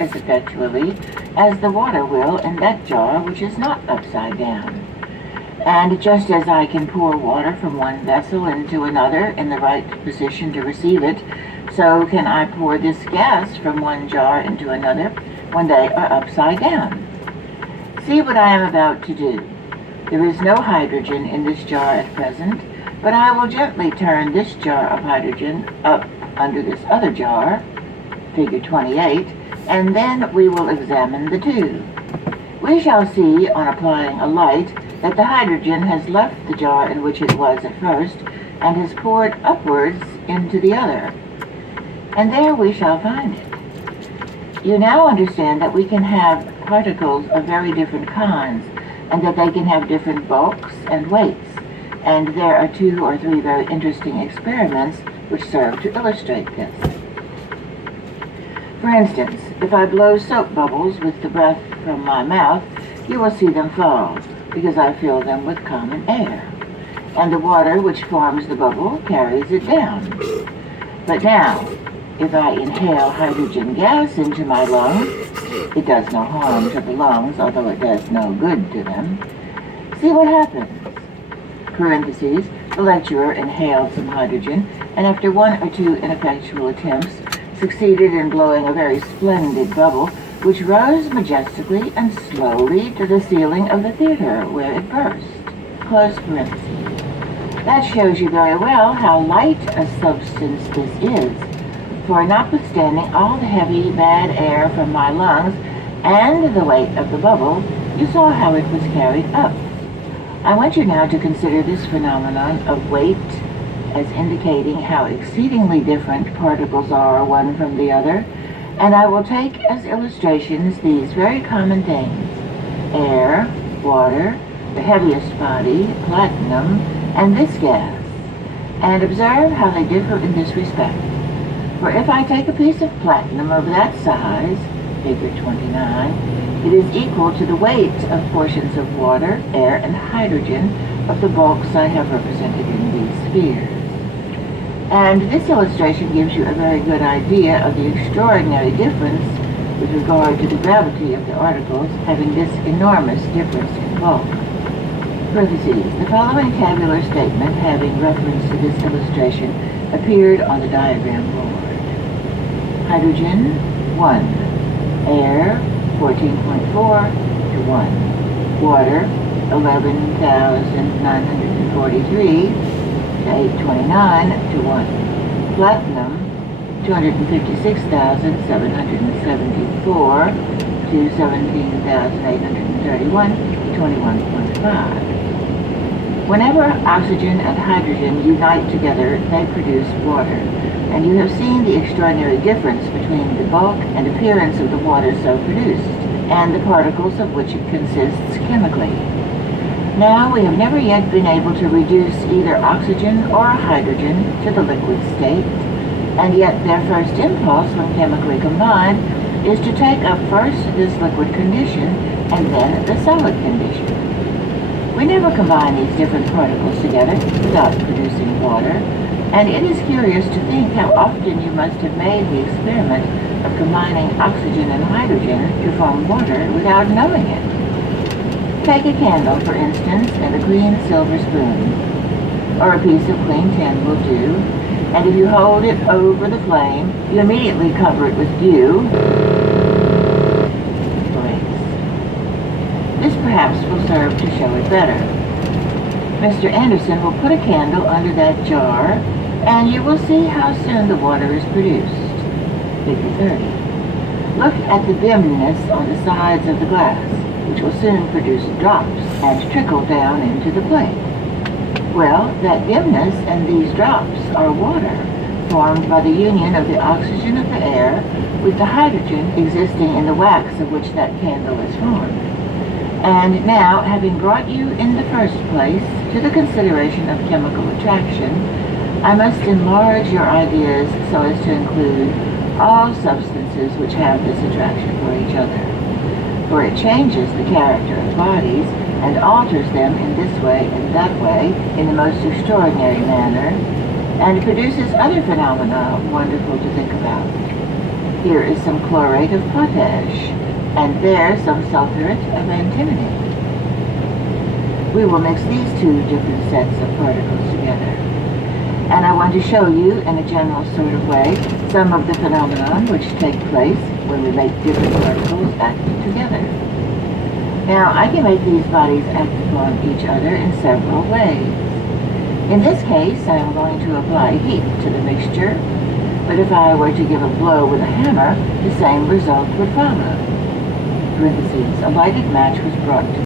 as effectually as the water will in that jar which is not upside down. And just as I can pour water from one vessel into another in the right position to receive it, so can I pour this gas from one jar into another when they are upside down. See what I am about to do. There is no hydrogen in this jar at present, but I will gently turn this jar of hydrogen up under this other jar, figure 28, and then we will examine the two. We shall see, on applying a light, that the hydrogen has left the jar in which it was at first and has poured upwards into the other. And there we shall find it. You now understand that we can have particles of very different kinds and that they can have different bulks and weights. And there are 2 or 3 very interesting experiments which serve to illustrate this. For instance, if I blow soap bubbles with the breath from my mouth, you will see them fall, because I fill them with common air, and the water which forms the bubble carries it down. But now, if I inhale hydrogen gas into my lungs, it does no harm to the lungs, although it does no good to them. See what happens. Parentheses, the lecturer inhaled some hydrogen, and after 1 or 2 ineffectual attempts, succeeded in blowing a very splendid bubble, which rose majestically and slowly to the ceiling of the theater, where it burst. Close parentheses. That shows you very well how light a substance this is, for notwithstanding all the heavy, bad air from my lungs and the weight of the bubble, you saw how it was carried up. I want you now to consider this phenomenon of weight as indicating how exceedingly different particles are one from the other, and I will take as illustrations these very common things: air, water, the heaviest body, platinum, and this gas, and observe how they differ in this respect. For if I take a piece of platinum of that size, figure 29, it is equal to the weight of portions of water, air, and hydrogen of the bulks I have represented in these spheres. And this illustration gives you a very good idea of the extraordinary difference with regard to the gravity of the articles having this enormous difference in bulk. Parentheses. The following tabular statement having reference to this illustration appeared on the diagram board. Hydrogen, 1. Air, 14.4 to 1. Water, 11,943 to 829 to 1. Platinum, 256,774 to 17,831 to 21.5. Whenever oxygen and hydrogen unite together, they produce water, and you have seen the extraordinary difference between the bulk and appearance of the water so produced, and the particles of which it consists chemically. Now, we have never yet been able to reduce either oxygen or hydrogen to the liquid state, and yet their first impulse when chemically combined is to take up first this liquid condition and then the solid condition. We never combine these different particles together without producing water, and it is curious to think how often you must have made the experiment of combining oxygen and hydrogen to form water without knowing it. Take a candle, for instance, and a clean silver spoon, or a piece of clean tin will do, and if you hold it over the flame, you immediately cover it with dew. This perhaps will serve to show it better. Mr. Anderson will put a candle under that jar, and you will see how soon the water is produced. Figure 30. Look at the dimness on the sides of the glass, which will soon produce drops and trickle down into the plate. Well, that dimness and these drops are water, formed by the union of the oxygen of the air with the hydrogen existing in the wax of which that candle is formed. And now, having brought you in the first place to the consideration of chemical attraction, I must enlarge your ideas so as to include all substances which have this attraction for each other. For it changes the character of bodies and alters them in this way and that way in the most extraordinary manner, and produces other phenomena wonderful to think about. Here is some chlorate of potash, and there some sulfuret of antimony. We will mix these two different sets of particles together. And I want to show you, in a general sort of way, some of the phenomenon which take place when we make different particles act together. Now, I can make these bodies act upon each other in several ways. In this case, I am going to apply heat to the mixture, but if I were to give a blow with a hammer, the same result would follow. Parentheses, a lighted match was brought to